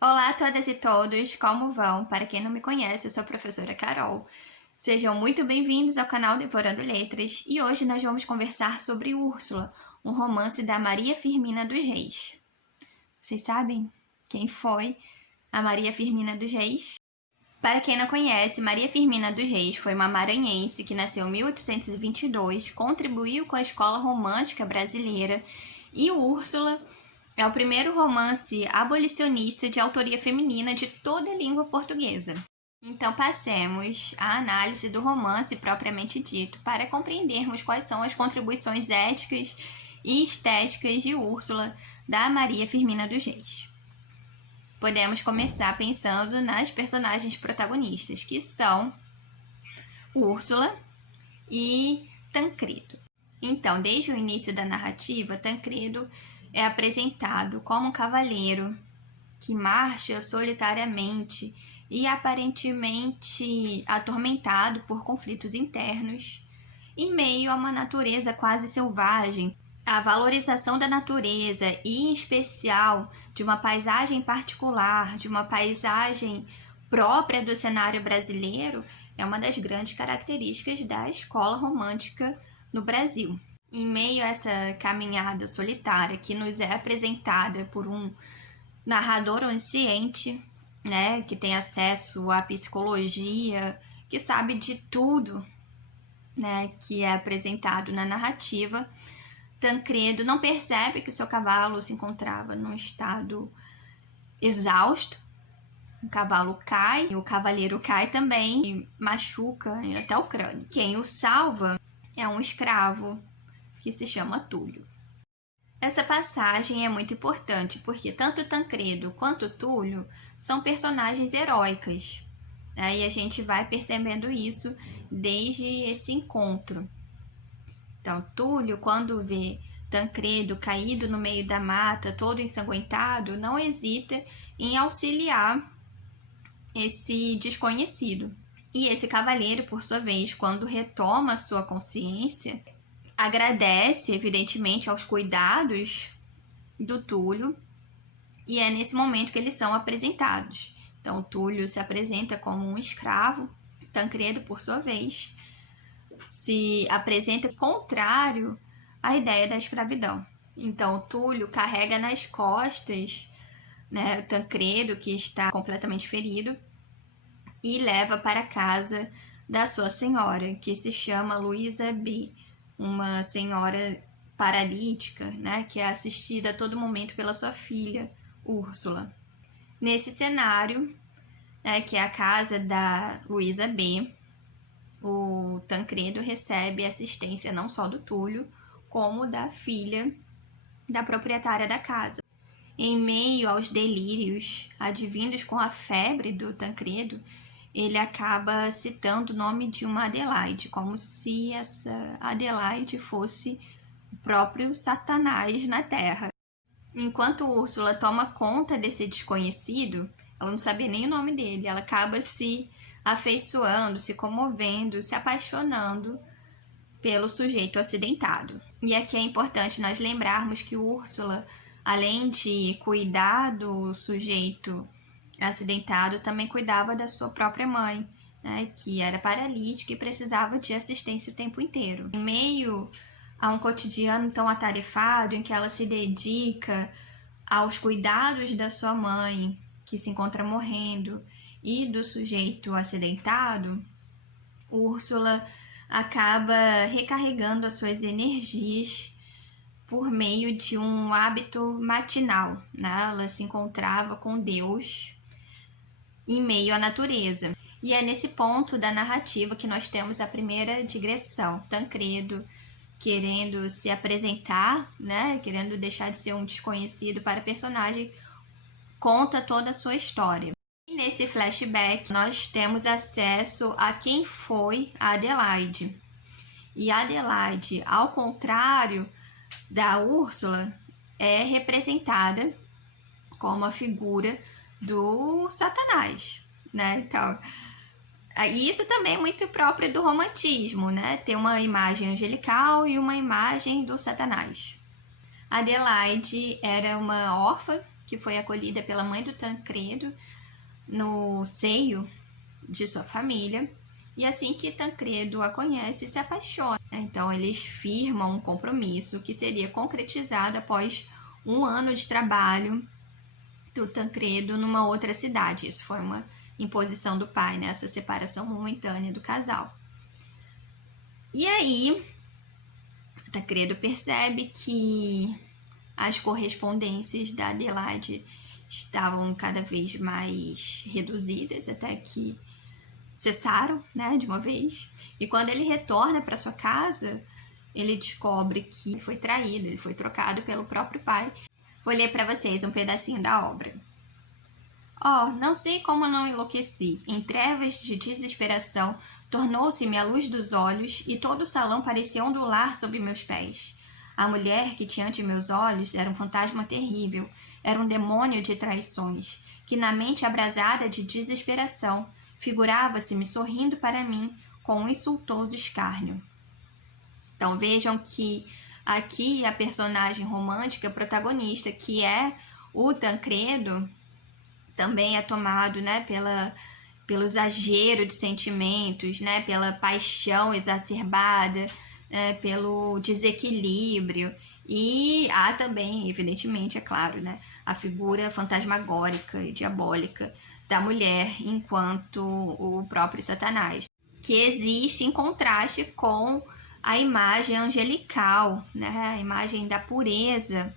Olá a todas e todos, como vão? Para quem não me conhece, eu sou a professora Carol. Sejam muito bem-vindos ao canal Devorando Letras e hoje nós vamos conversar sobre Úrsula, um romance da Maria Firmina dos Reis. Vocês sabem quem foi a Maria Firmina dos Reis? Para quem não conhece, Maria Firmina dos Reis foi uma maranhense que nasceu em 1822, contribuiu com a escola romântica brasileira e Úrsula é o primeiro romance abolicionista de autoria feminina de toda a língua portuguesa. Então passemos à análise do romance propriamente dito para compreendermos quais são as contribuições éticas e estéticas de Úrsula da Maria Firmina dos Reis. Podemos começar pensando nas personagens protagonistas, que são Úrsula e Tancredo. Então, desde o início da narrativa, Tancredo é apresentado como um cavaleiro que marcha solitariamente e aparentemente atormentado por conflitos internos, em meio a uma natureza quase selvagem. A valorização da natureza e, em especial, de uma paisagem particular, de uma paisagem própria do cenário brasileiro, é uma das grandes características da escola romântica no Brasil. Em meio a essa caminhada solitária que nos é apresentada por um narrador onisciente, né, que tem acesso à psicologia, que sabe de tudo, né, que é apresentado na narrativa, Tancredo não percebe que o seu cavalo se encontrava num estado exausto. O cavalo cai, e o cavaleiro cai também, e machuca até o crânio. Quem o salva é um escravo que se chama Túlio. Essa passagem é muito importante porque tanto Tancredo quanto Túlio são personagens heróicas. E a gente vai percebendo isso desde esse encontro. Então, Túlio, quando vê Tancredo caído no meio da mata, todo ensanguentado, não hesita em auxiliar esse desconhecido. E esse cavaleiro, por sua vez, quando retoma sua consciência, agradece, evidentemente, aos cuidados do Túlio, e é nesse momento que eles são apresentados. Então, Túlio se apresenta como um escravo, Tancredo, por sua vez, se apresenta contrário à ideia da escravidão. Então, Túlio carrega nas costas, né, Tancredo, que está completamente ferido, e leva para a casa da sua senhora, que se chama Luísa B., uma senhora paralítica, né, que é assistida a todo momento pela sua filha, Úrsula. Nesse cenário, né, que é a casa da Luísa B., o Tancredo recebe assistência não só do Túlio, como da filha da proprietária da casa. Em meio aos delírios advindos com a febre do Tancredo, ele acaba citando o nome de uma Adelaide, como se essa Adelaide fosse o próprio Satanás na Terra. Enquanto Úrsula toma conta desse desconhecido, ela não sabia nem o nome dele, ela acaba se afeiçoando, se comovendo, se apaixonando pelo sujeito acidentado. E aqui é importante nós lembrarmos que Úrsula, além de cuidar do sujeito acidentado, também cuidava da sua própria mãe, né, que era paralítica e precisava de assistência o tempo inteiro. Em meio a um cotidiano tão atarefado, em que ela se dedica aos cuidados da sua mãe, que se encontra morrendo, e do sujeito acidentado, Úrsula acaba recarregando as suas energias por meio de um hábito matinal, né? Ela se encontrava com Deus em meio à natureza. E é nesse ponto da narrativa que nós temos a primeira digressão. Tancredo querendo se apresentar, né? Querendo deixar de ser um desconhecido para a personagem, conta toda a sua história. E nesse flashback, nós temos acesso a quem foi a Adelaide. E a Adelaide, ao contrário da Úrsula, é representada como a figura do Satanás, né? Então, isso também é muito próprio do romantismo, né? Tem uma imagem angelical e uma imagem do Satanás. Adelaide era uma órfã que foi acolhida pela mãe do Tancredo no seio de sua família. E assim que Tancredo a conhece, se apaixona. Então eles firmam um compromisso que seria concretizado após um ano de trabalho do Tancredo numa outra cidade. Isso foi uma imposição do pai, né? Essa separação momentânea do casal. E aí, Tancredo percebe que as correspondências da Adelaide estavam cada vez mais reduzidas, até que cessaram, né, de uma vez. E quando ele retorna para sua casa, ele descobre que ele foi traído, ele foi trocado pelo próprio pai. Vou ler para vocês um pedacinho da obra. Não sei como não enlouqueci. Em trevas de desesperação, tornou-se-me a luz dos olhos e todo o salão parecia ondular sob meus pés. A mulher que tinha ante meus olhos era um fantasma terrível, era um demônio de traições, que na mente abrasada de desesperação, figurava-se-me sorrindo para mim com um insultoso escárnio. Então vejam que aqui a personagem romântica protagonista, que é o Tancredo, também é tomado, né, pelo exagero de sentimentos, né, pela paixão exacerbada, né, pelo desequilíbrio. E há também, evidentemente, é claro, né, a figura fantasmagórica e diabólica da mulher enquanto o próprio Satanás, que existe em contraste com a imagem angelical, né, a imagem da pureza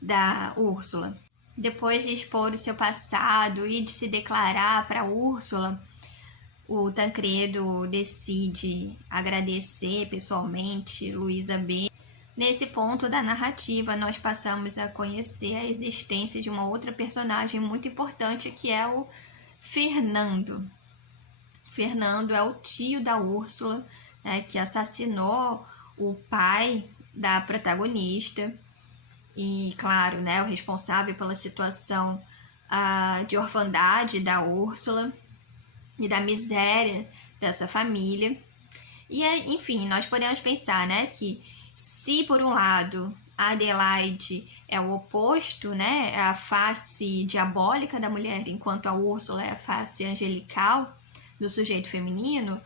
da Úrsula. Depois de expor o seu passado e de se declarar para Úrsula, o Tancredo decide agradecer pessoalmente Luísa B. Nesse ponto da narrativa, nós passamos a conhecer a existência de uma outra personagem muito importante, que é o Fernando. Fernando é o tio da Úrsula, né, que assassinou o pai da protagonista. E, claro, né, o responsável pela situação de orfandade da Úrsula e da miséria dessa família. E, enfim, nós podemos pensar, né, que se, por um lado, a Adelaide é o oposto, né, é a face diabólica da mulher, enquanto a Úrsula é a face angelical do sujeito feminino,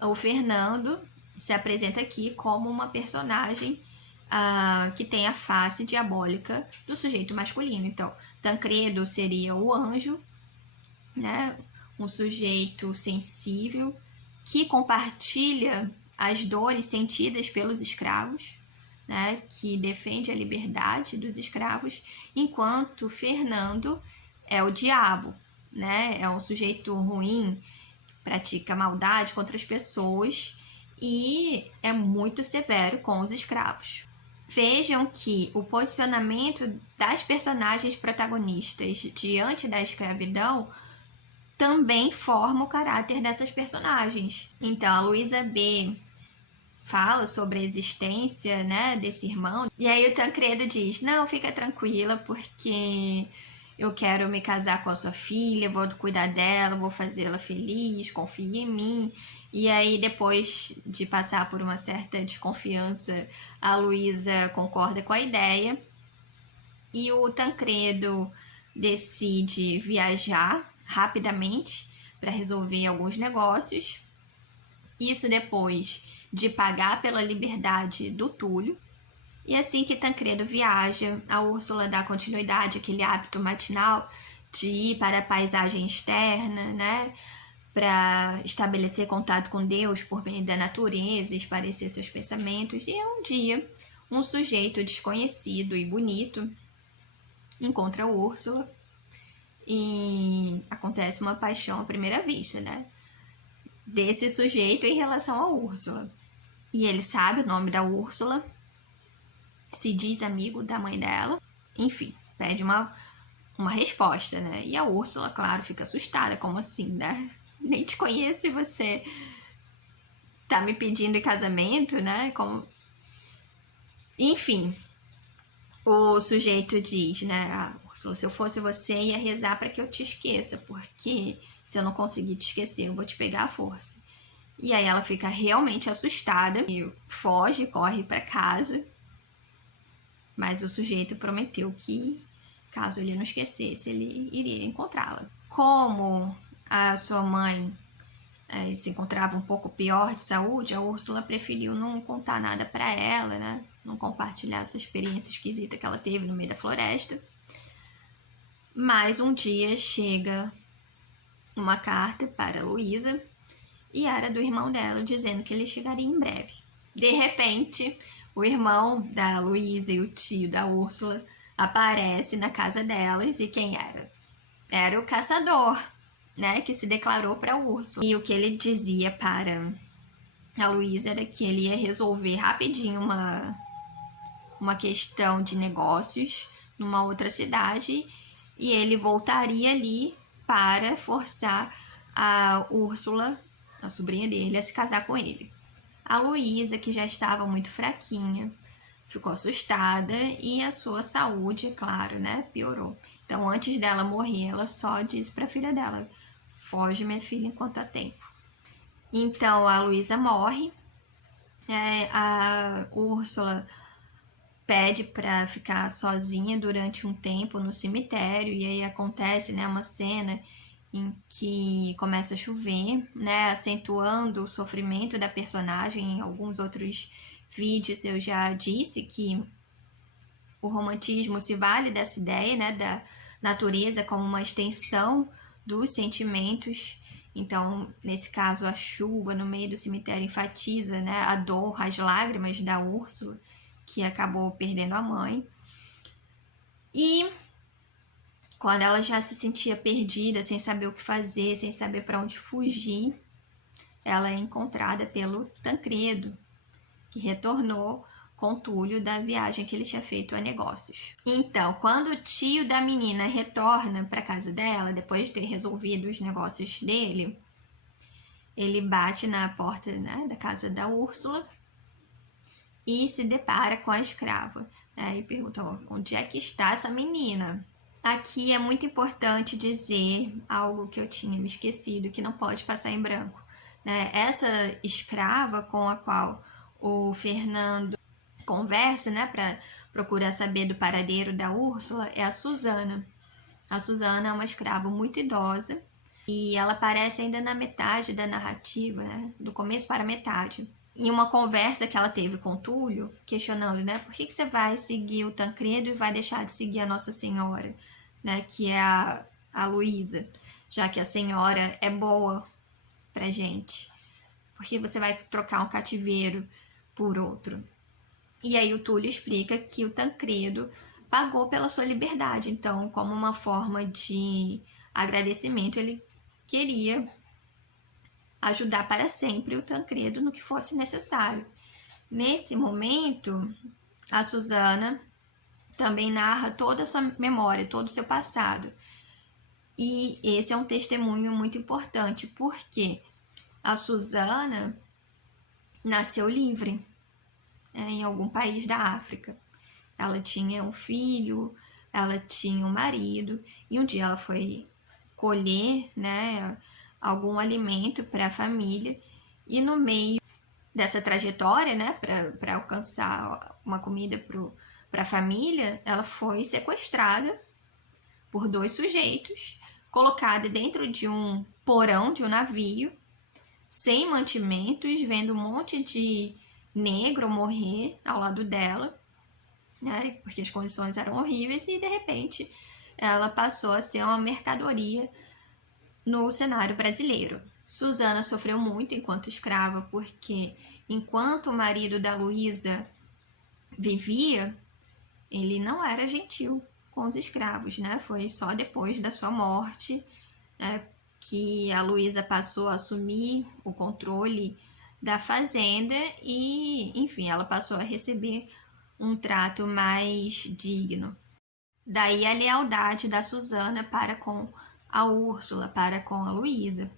o Fernando se apresenta aqui como uma personagem que tem a face diabólica do sujeito masculino. Então, Tancredo seria o anjo, né? Um sujeito sensível que compartilha as dores sentidas pelos escravos, né? Que defende a liberdade dos escravos, enquanto Fernando é o diabo, né? É um sujeito ruim, pratica maldade contra as pessoas e é muito severo com os escravos. Vejam que o posicionamento das personagens protagonistas diante da escravidão também forma o caráter dessas personagens. Então, a Luísa B. fala sobre a existência, né, desse irmão, e aí o Tancredo diz, não, fica tranquila, porque eu quero me casar com a sua filha, vou cuidar dela, vou fazê-la feliz, confie em mim. E aí, depois de passar por uma certa desconfiança, a Luísa concorda com a ideia. E o Tancredo decide viajar rapidamente para resolver alguns negócios. Isso depois de pagar pela liberdade do Túlio. E assim que Tancredo viaja, a Úrsula dá continuidade àquele hábito matinal de ir para a paisagem externa, né? Para estabelecer contato com Deus por meio da natureza, esclarecer seus pensamentos. E um dia, um sujeito desconhecido e bonito encontra a Úrsula e acontece uma paixão à primeira vista, né? Desse sujeito em relação à Úrsula. E ele sabe o nome da Úrsula, se diz amigo da mãe dela, enfim, pede uma resposta, né? E a Úrsula, claro, fica assustada, como assim, né? Nem te conheço e você tá me pedindo em casamento, né? Como... Enfim, o sujeito diz, né? Úrsula, se eu fosse você, ia rezar para que eu te esqueça, porque se eu não conseguir te esquecer, eu vou te pegar à força. E aí ela fica realmente assustada e foge, corre para casa. Mas o sujeito prometeu que caso ele não esquecesse, ele iria encontrá-la. Como a sua mãe se encontrava um pouco pior de saúde, a Úrsula preferiu não contar nada para ela, né? Não compartilhar essa experiência esquisita que ela teve no meio da floresta. Mas um dia chega uma carta para Luísa e era do irmão dela dizendo que ele chegaria em breve. De repente, o irmão da Luísa e o tio da Úrsula aparecem na casa delas e quem era? Era o caçador, né, que se declarou para a Úrsula. E o que ele dizia para a Luísa era que ele ia resolver rapidinho uma questão de negócios numa outra cidade e ele voltaria ali para forçar a Úrsula, a sobrinha dele, a se casar com ele. A Luísa, que já estava muito fraquinha, ficou assustada e a sua saúde, claro, né, piorou. Então, antes dela morrer, ela só disse para a filha dela: foge, minha filha, enquanto há tempo. Então, a Luísa morre. A Úrsula pede para ficar sozinha durante um tempo no cemitério e aí acontece, né, uma cena em que começa a chover, né, acentuando o sofrimento da personagem. Em alguns outros vídeos eu já disse que o romantismo se vale dessa ideia, né, da natureza como uma extensão dos sentimentos. Então, nesse caso, a chuva no meio do cemitério enfatiza, né, a dor, as lágrimas da Úrsula, que acabou perdendo a mãe. E quando ela já se sentia perdida, sem saber o que fazer, sem saber para onde fugir, ela é encontrada pelo Tancredo, que retornou com Túlio da viagem que ele tinha feito a negócios. Então, quando o tio da menina retorna para casa dela, depois de ter resolvido os negócios dele, ele bate na porta, né, da casa da Úrsula e se depara com a escrava, né, e pergunta: onde é que está essa menina? Aqui é muito importante dizer algo que eu tinha me esquecido, que não pode passar em branco, né? Essa escrava com a qual o Fernando conversa, né, para procurar saber do paradeiro da Úrsula, é a Susana. A Susana é uma escrava muito idosa e ela aparece ainda na metade da narrativa, né, do começo para a metade. Em uma conversa que ela teve com Túlio, questionando, né, por que você vai seguir o Tancredo e vai deixar de seguir a Nossa Senhora, né, que é a Luísa, já que a senhora é boa pra gente. Porque você vai trocar um cativeiro por outro. E aí o Túlio explica que o Tancredo pagou pela sua liberdade. Então, como uma forma de agradecimento, ele queria ajudar para sempre o Tancredo no que fosse necessário. Nesse momento, a Susana também narra toda a sua memória, todo o seu passado. E esse é um testemunho muito importante, porque a Susana nasceu livre, em algum país da África. Ela tinha um filho, ela tinha um marido, e um dia ela foi colher, né, algum alimento para a família, e no meio dessa trajetória, né, para alcançar uma comida para a família, ela foi sequestrada por 2 sujeitos, colocada dentro de um porão de um navio, sem mantimentos, vendo um monte de negro morrer ao lado dela, né, porque as condições eram horríveis, e de repente ela passou a ser uma mercadoria no cenário brasileiro. Susana sofreu muito enquanto escrava, porque enquanto o marido da Luísa vivia, ele não era gentil com os escravos, né? Foi só depois da sua morte, né, que a Luísa passou a assumir o controle da fazenda e, enfim, ela passou a receber um trato mais digno. Daí a lealdade da Susana para com a Úrsula, para com a Luísa.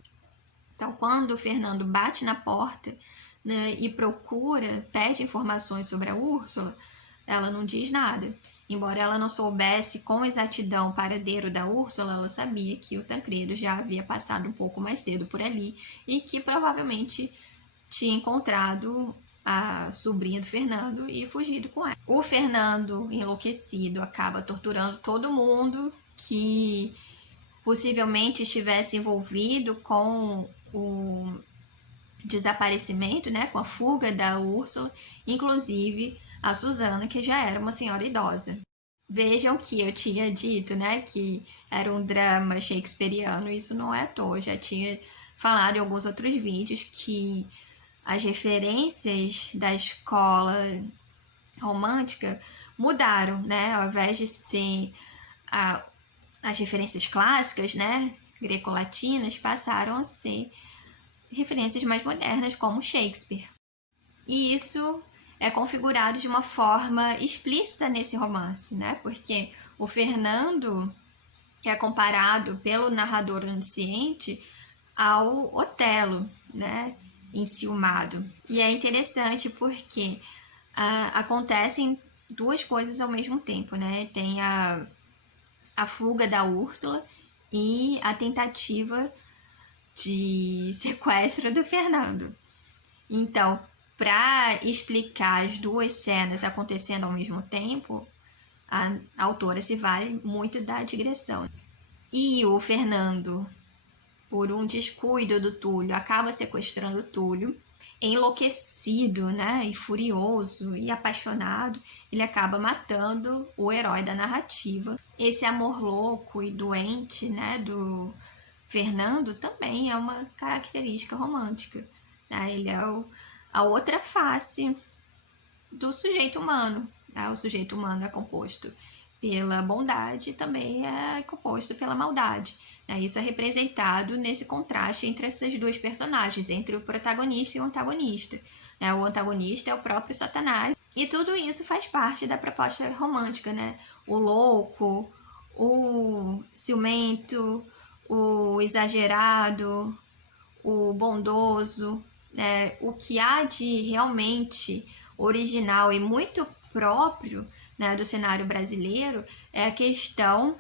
Então, quando o Fernando bate na porta, né, e procura, pede informações sobre a Úrsula, ela não diz nada. Embora ela não soubesse com exatidão o paradeiro da Úrsula, ela sabia que o Tancredo já havia passado um pouco mais cedo por ali e que provavelmente tinha encontrado a sobrinha do Fernando, e fugido com ela. O Fernando, enlouquecido, acaba torturando todo mundo que possivelmente estivesse envolvido com o desaparecimento, né, com a fuga da Úrsula, inclusive a Susana, que já era uma senhora idosa. Vejam que eu tinha dito, né, que era um drama shakespeariano, isso não é à toa. Eu já tinha falado em alguns outros vídeos que as referências da escola romântica mudaram, né, ao invés de ser as referências clássicas, né, greco-latinas, passaram a ser referências mais modernas, como Shakespeare. E isso é configurado de uma forma explícita nesse romance, né? Porque o Fernando é comparado pelo narrador onisciente ao Otelo, né? Enciumado. E é interessante porque acontecem duas coisas ao mesmo tempo, né? Tem a fuga da Úrsula e a tentativa de sequestro do Fernando. Então, para explicar as duas cenas acontecendo ao mesmo tempo, a autora se vale muito da digressão. E o Fernando, por um descuido do Túlio, acaba sequestrando o Túlio. Enlouquecido, né, e furioso e apaixonado, ele acaba matando o herói da narrativa. Esse amor louco e doente, né, do Fernando também é uma característica romântica, né? Ele é a outra face do sujeito humano, né? O sujeito humano é composto pela bondade e também é composto pela maldade, né? Isso é representado nesse contraste entre essas duas personagens, entre o protagonista e o antagonista, né? O antagonista é o próprio Satanás, e tudo isso faz parte da proposta romântica, né? O louco, o ciumento, o exagerado, o bondoso, né? O que há de realmente original e muito próprio, né, do cenário brasileiro é a questão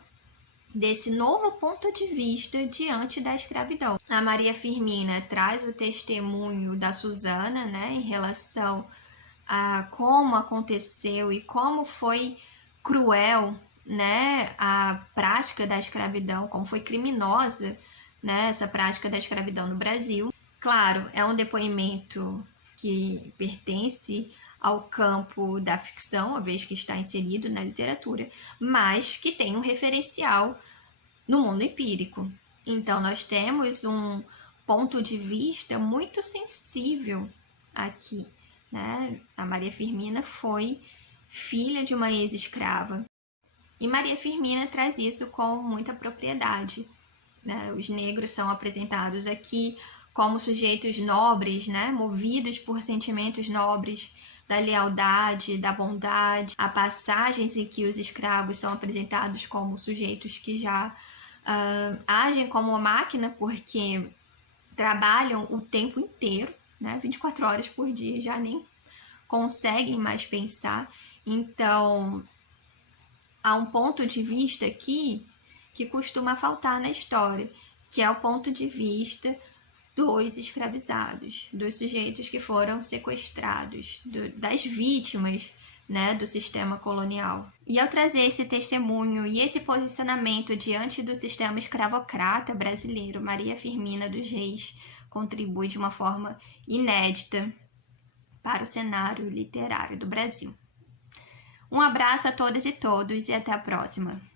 desse novo ponto de vista diante da escravidão. A Maria Firmina traz o testemunho da Susana, né, em relação a como aconteceu e como foi cruel, né, a prática da escravidão, como foi criminosa, né, essa prática da escravidão no Brasil. Claro, é um depoimento que pertence ao campo da ficção, uma vez que está inserido na literatura, mas que tem um referencial no mundo empírico. Então, nós temos um ponto de vista muito sensível aqui, né? A Maria Firmina foi filha de uma ex-escrava. E Maria Firmina traz isso com muita propriedade, né? Os negros são apresentados aqui como sujeitos nobres, né? Movidos por sentimentos nobres, da lealdade, da bondade. Há passagens em que os escravos são apresentados como sujeitos que já agem como uma máquina, porque trabalham o tempo inteiro, né? 24 horas por dia, já nem conseguem mais pensar. Então, há um ponto de vista aqui que costuma faltar na história, que é o ponto de vista dos escravizados, dos sujeitos que foram sequestrados, das vítimas, né, do sistema colonial. E ao trazer esse testemunho e esse posicionamento diante do sistema escravocrata brasileiro, Maria Firmina dos Reis contribui de uma forma inédita para o cenário literário do Brasil. Um abraço a todas e todos e até a próxima!